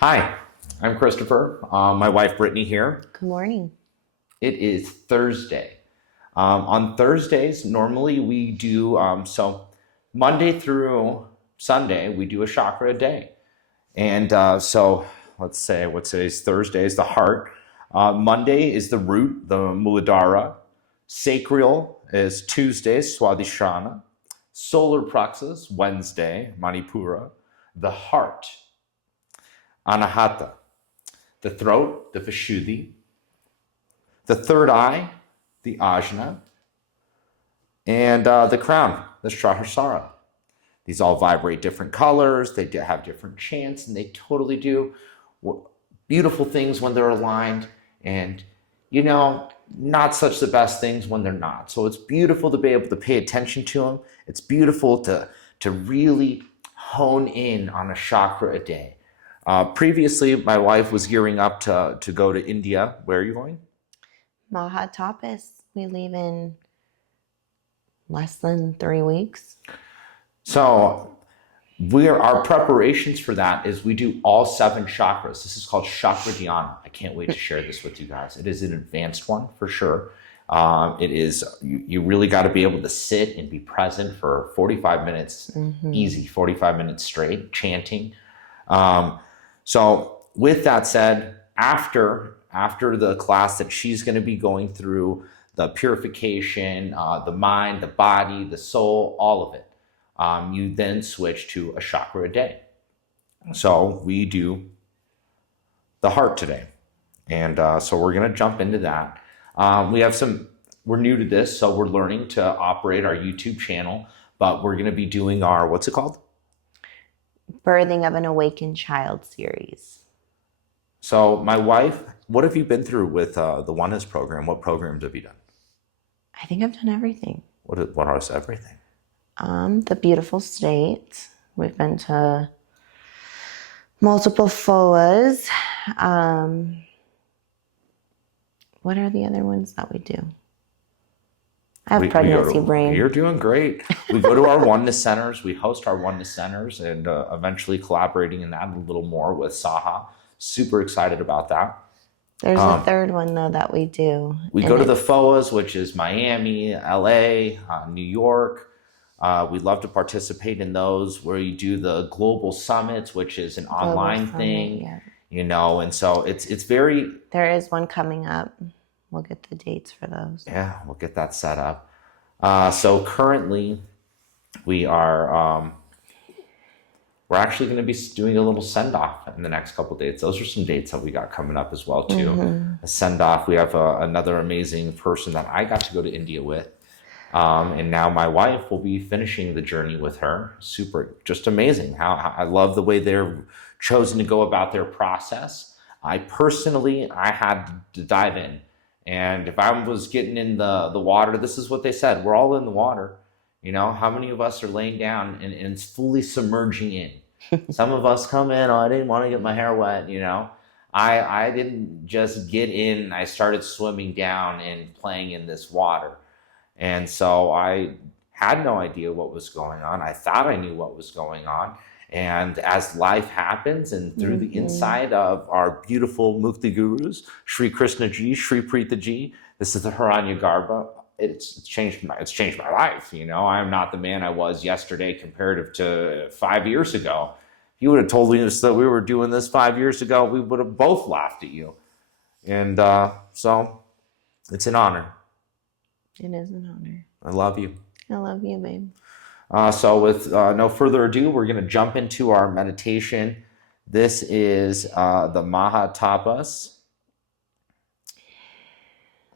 Hi, I'm Christopher. My wife Brittney here. Good morning. It is Thursday. On Thursdays, normally we do, Monday through Sunday, we do a chakra a day. And let's say what today's Thursday is the heart. Monday is the root, the Muladhara. Sacral is Tuesday, Swadhisthana. Solar plexus, Wednesday, Manipura. The heart, Anahata. The throat, the Vishuddhi. The third eye, the Ajna. And the crown, the Sahasrara. These all vibrate different colors. They have different chants, and they totally do beautiful things when they're aligned. And, not such the best things when they're not. So it's beautiful to be able to pay attention to them. It's beautiful to really hone in on a chakra a day. Previously, my wife was gearing up to go to India. Where are you going? Tapas. We leave in less than 3 weeks. So our preparations for that is we do all 7 chakras. This is called Chakra Dhyana. I can't wait to share this with you guys. It is an advanced one for sure. It is, you really got to be able to sit and be present for 45 minutes, easy, 45 minutes straight, chanting. So with that said, after the class that she's going to be going through, the purification, the mind, the body, the soul, all of it, you then switch to a chakra a day. So we do the heart today. And so we're going to jump into that. We're new to this, so we're learning to operate our YouTube channel, but we're going to be doing our, what's it called? Birthing of an Awakened Child series. So my wife, what have you been through with the Oneness program? What programs have you done? I think I've done everything. What is everything? The beautiful state. We've been to multiple FOAs. What are the other ones that we do? I have pregnancy brain. You're doing great. We go to our oneness centers. We host our oneness centers and eventually collaborating in that a little more with Saha. Super excited about that. There's a third one, though, that we do. We go to the FOAs, which is Miami, LA, New York. We love to participate in those where you do the global summits, which is an online thing, and so it's very... There is one coming up. We'll get the dates for those. Yeah, we'll get that set up. So currently we are, we're actually going to be doing a little send-off in the next couple of dates. Those are some dates that we got coming up as well, too. A send-off. We have another amazing person that I got to go to India with. And now my wife will be finishing the journey with her. Super, just amazing. How I love the way they're chosen to go about their process. I had to dive in. And if I was getting in the water, this is what they said. We're all in the water. How many of us are laying down and it's fully submerging in? Some of us come in, I didn't want to get my hair wet, I didn't just get in. I started swimming down and playing in this water. And so I had no idea what was going on. I thought I knew what was going on. And as life happens and through the inside of our beautiful Mukti Gurus, Sri Krishna Ji, Sri Preeta Ji, this is the Haranya Garbha, it's changed my life. I'm not the man I was yesterday comparative to 5 years ago. If you would have told us that we were doing this 5 years ago, we would have both laughed at you. And so it's an honor. It is an honor. I love you. I love you, babe. So with no further ado, we're going to jump into our meditation. This is the Maha Tapas.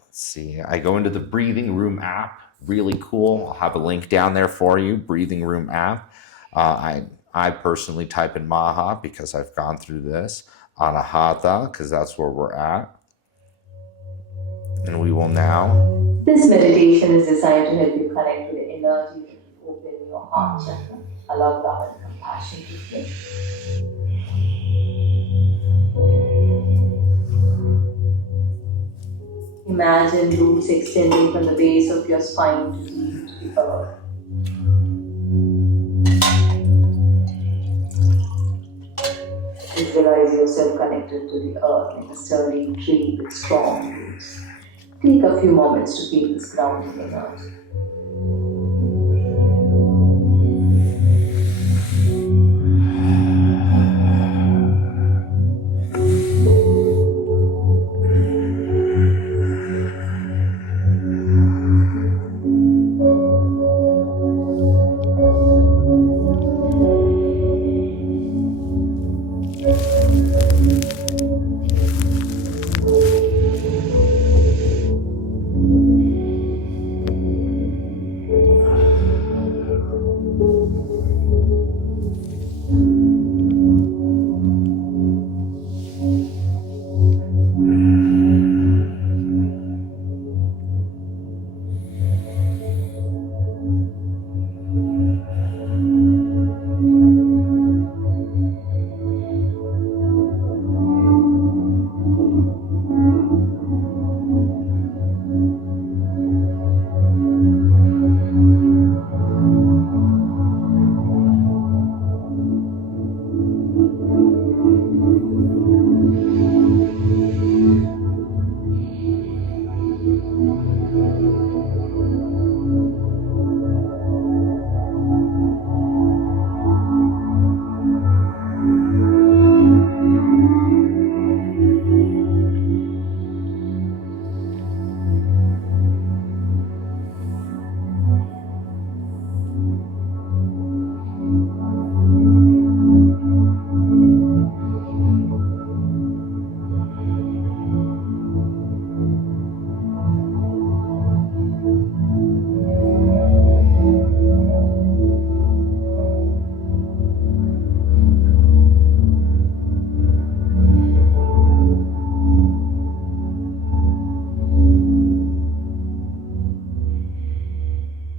Let's see. I go into the Breathing Room app. Really cool. I'll have a link down there for you. Breathing Room app. I personally type in Maha because I've gone through this. Anahata, because that's where we're at. And we will now. This meditation is designed to help you connect with the energy that will open your heart chakra, allow love and compassion to flow. Imagine roots extending from the base of your spine to the earth. Visualize yourself connected to the earth like a sturdy tree with strong roots. Take a few moments to feel this grounding energy.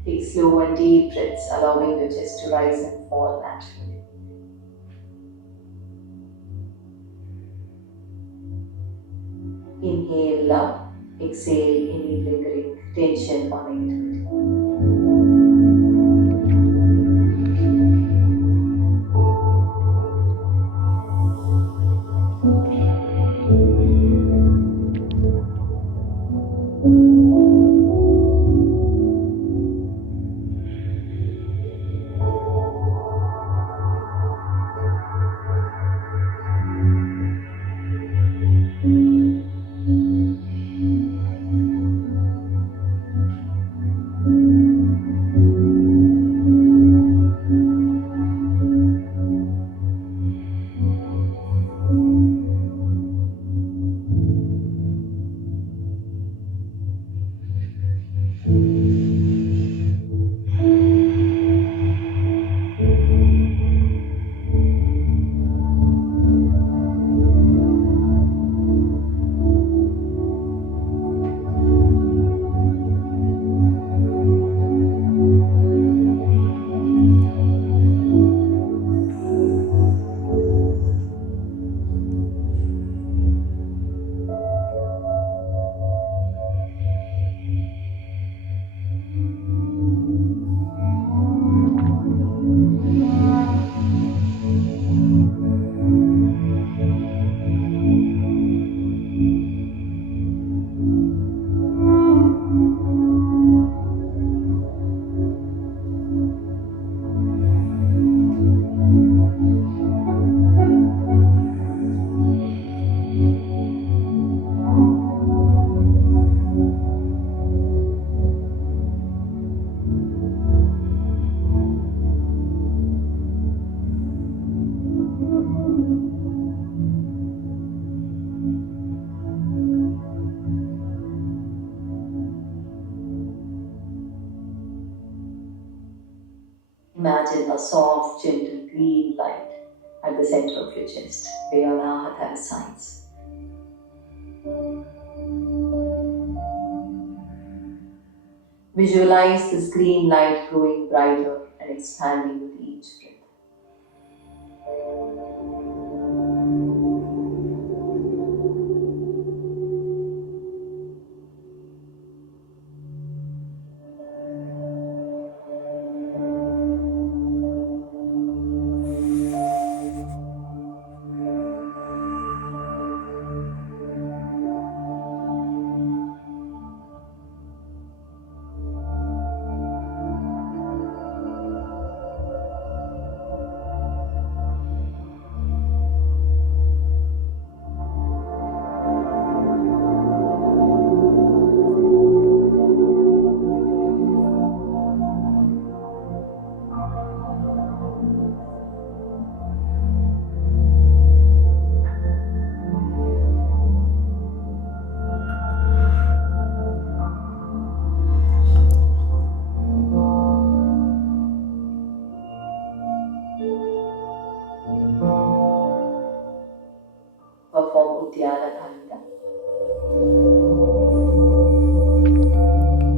Take slow and deep breaths, allowing your chest to rise and fall naturally. Inhale love, exhale any lingering tension or negativity. Imagine a soft, gentle green light at the center of your chest, where your Anahata resides. Visualize this green light growing brighter and expanding with each breath.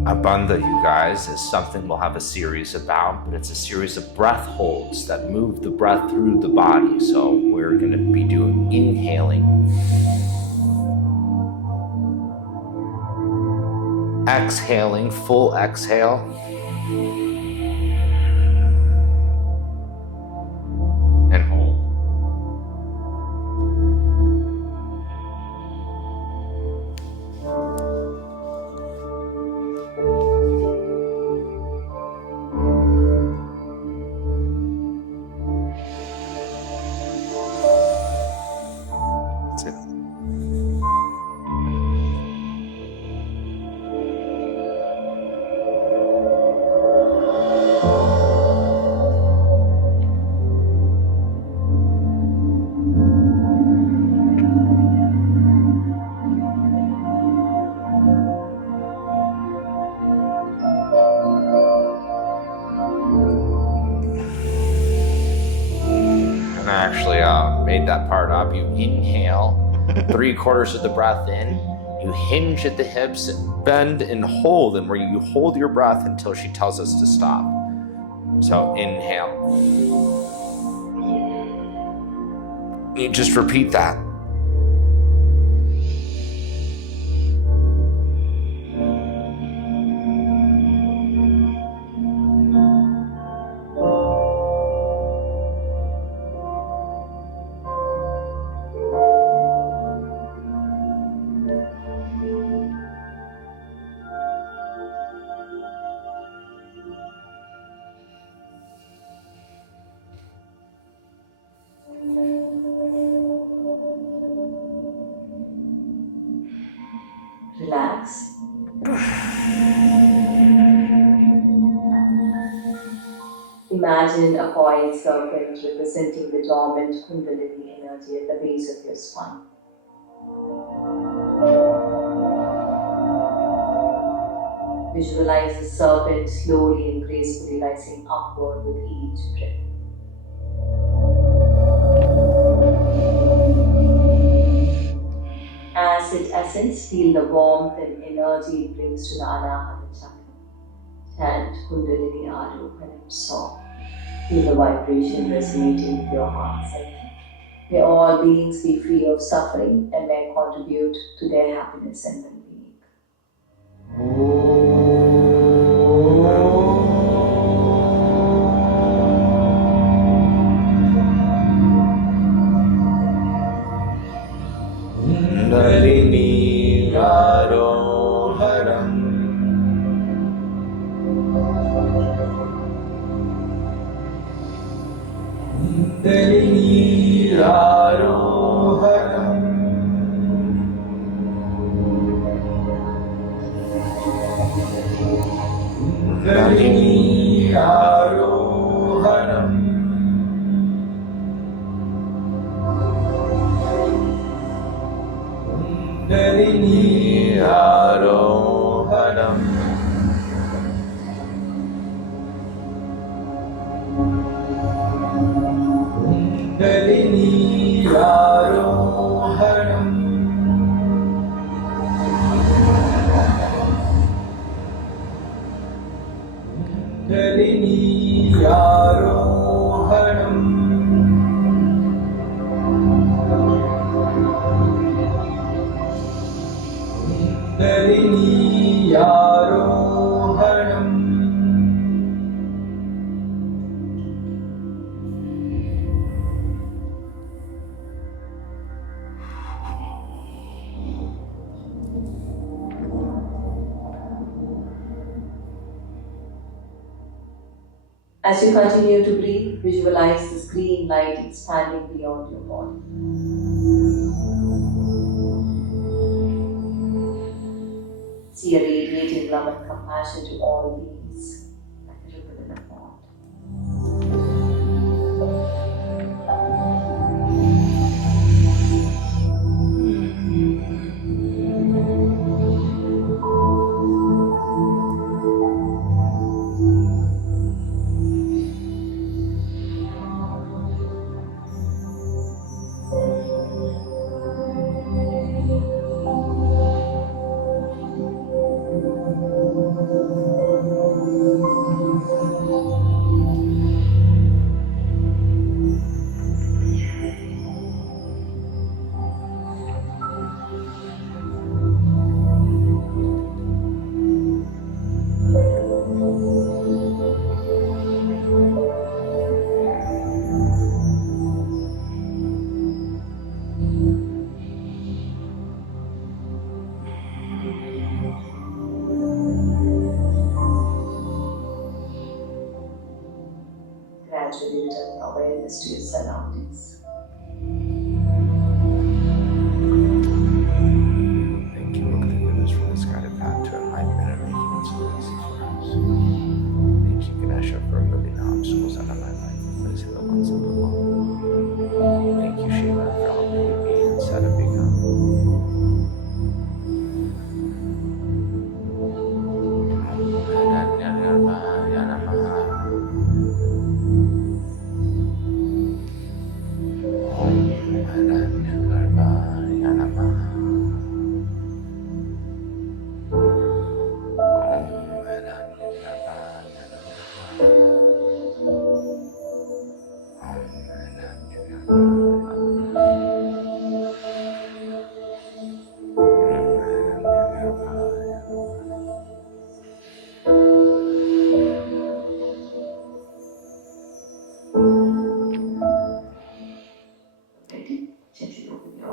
Abanda, you guys, is something we'll have a series about, but it's a series of breath holds that move the breath through the body. So we're going to be doing inhaling, exhaling, full exhale, and hold. That's it. And I actually made that part up. You inhale 3/4 of the breath in, you hinge at the hips, bend and hold, and where you hold your breath until she tells us to stop. So inhale. You just repeat that. Relax. Imagine a coiled serpent representing the dormant Kundalini energy at the base of your spine. Visualize the serpent slowly and gracefully rising upward with each breath. As it ascends, feel the warmth and energy it brings to the Anahata Chakra. Chant Kundalini awaken soft. Feel the vibration resonating with your heart center. May all beings be free of suffering and may contribute to their happiness and well-being. Kundalini Aroharam. Kundalini Aroharam. Kundalini Aroharam. Kundalini Aroharam. Kundalini Aroharam. Kundalini Aroharam. Kundalini Aroharam. As you continue to breathe, visualize this green light expanding beyond your body. See a radiating love and compassion to all beings, like a ripple in a pond.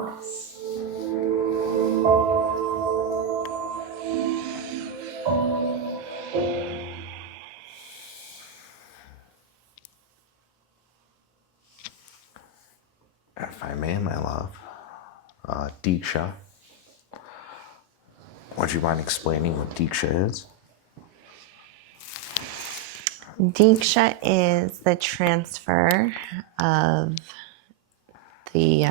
Tapas. If I may, my love, Diksha, would you mind explaining what Diksha is? Diksha is the transfer of the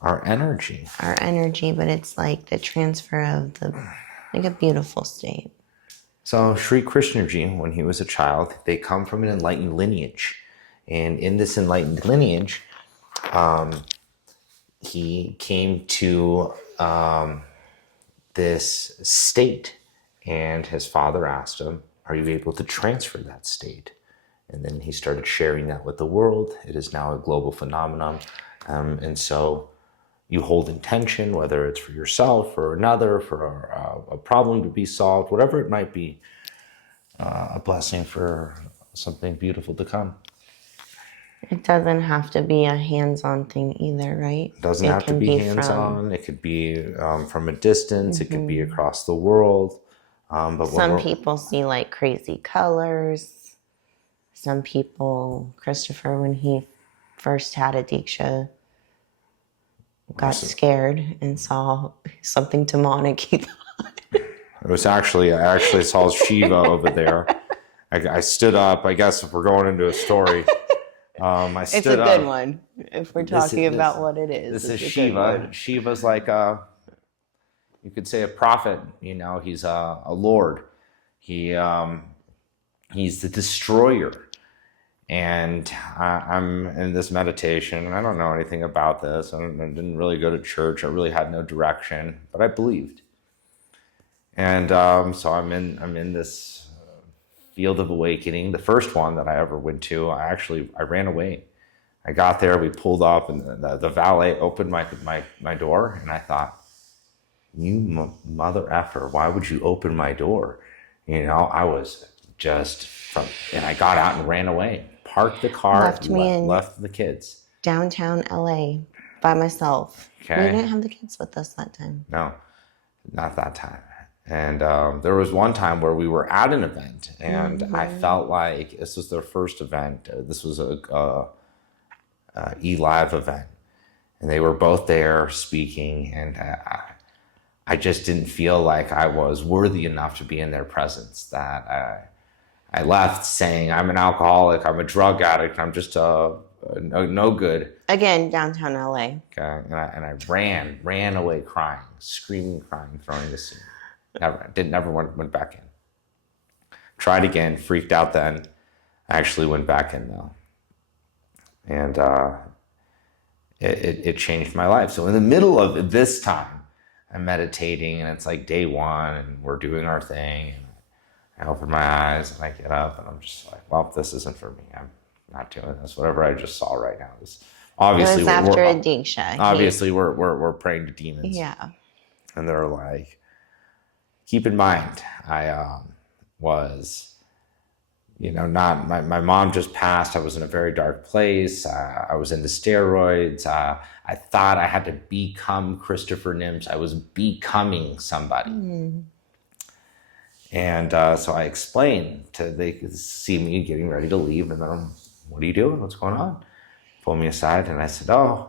Our energy. our energy, but it's like the transfer of like a beautiful state. So Sri Krishnaji, when he was a child, they come from an enlightened lineage. And in this enlightened lineage, he came to this state, and his father asked him, are you able to transfer that state? And then he started sharing that with the world. It is now a global phenomenon. And so you hold intention, whether it's for yourself or another, for a problem to be solved, whatever it might be, a blessing for something beautiful to come. It doesn't have to be a hands-on thing either, right? It doesn't have to be hands-on. It could be from a distance. It could be across the world. But some people see like crazy colors. Some people, Christopher, when he first had a Diksha, got scared and saw something demonic. He thought. It was I actually saw Shiva over there. I stood up. I guess if we're going into a story, I stood up. It's a good one if we're talking about what it is. This is Shiva. Shiva's like you could say a prophet. You know, he's a lord. He's the destroyer. And I'm in this meditation. I don't know anything about this. I didn't really go to church. I really had no direction, but I believed. And so I'm in this field of awakening. The first one that I ever went to, I ran away. I got there. We pulled up, and the valet opened my door, and I thought, "You mother effer! Why would you open my door?" You know, I was just and I got out and ran away. Parked the car, left the kids. Downtown LA by myself. Okay. We didn't have the kids with us that time. No, not that time. And there was one time where we were at an event, and I felt like this was their first event. This was a e-live event, and they were both there speaking, and I just didn't feel like I was worthy enough to be in their presence. That I left saying, I'm an alcoholic, I'm a drug addict, I'm just no good. Again, downtown LA. Okay, and I ran away crying, screaming, crying, throwing the scene. Never went back in. Tried again, freaked out then. I actually went back in though. And it changed my life. So in the middle of this time, I'm meditating, and it's like day one, and we're doing our thing. And I open my eyes, and I get up, and I'm just like, well, this isn't for me. I'm not doing this. Whatever I just saw right now is obviously. It was after a Diksha. Obviously, we're praying to demons. Yeah. And they're like, keep in mind, I was, not my mom just passed. I was in a very dark place. I was into steroids. I thought I had to become Christopher Nimtz. I was becoming somebody. And so I explained they could see me getting ready to leave, and then, what are you doing? What's going on? Pull me aside, and I said, I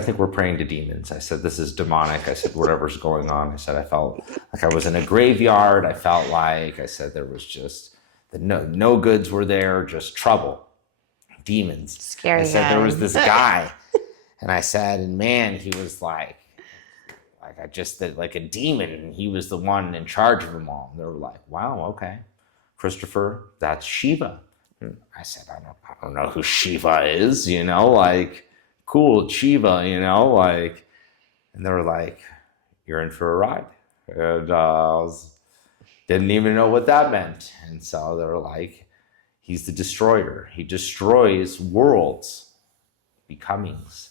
think we're praying to demons. I said, this is demonic. I said, whatever's going on. I said, I felt like I was in a graveyard. I felt like, I said, there was just, no goods were there, just trouble, demons. Scary I said, guy. there was this guy. And I said, and man, he was like a demon, and he was the one in charge of them all. And they were like, wow, okay. Christopher, that's Shiva. And I said, I don't know who Shiva is, cool, Shiva, and they were like, you're in for a ride. And didn't even know what that meant. And so they were like, he's the destroyer. He destroys worlds, becomings.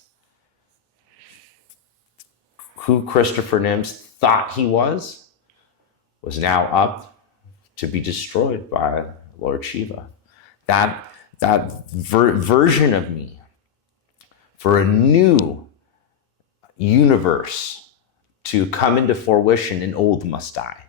Who Christopher Nimtz thought he was now up to be destroyed by Lord Shiva. that version of me for a new universe to come into fruition, and old must die.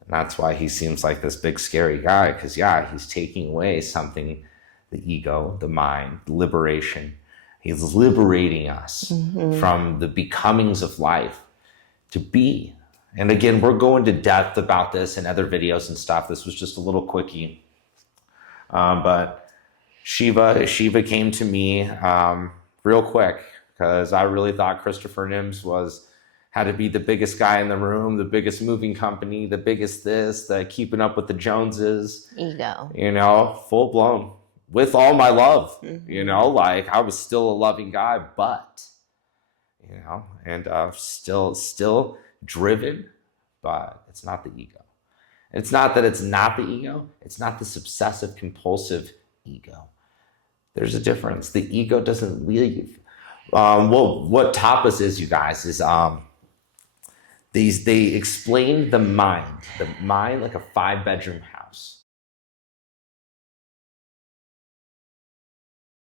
And that's why he seems like this big scary guy, because he's taking away something, the ego, the mind, liberation. He's liberating us from the becomings of life to be. And again, we're going to depth about this in other videos and stuff. This was just a little quickie. But Shiva came to me real quick, because I really thought Christopher Nimtz had to be the biggest guy in the room, the biggest moving company, the biggest this, the keeping up with the Joneses. Ego. You know, full blown. With all my love, you know, like I was still a loving guy, but, you know, and still driven, but it's not the ego. It's not that it's not the ego. It's not this obsessive, compulsive ego. There's a difference. The ego doesn't leave. What Tapas is, you guys, is they explain the mind like a 5-bedroom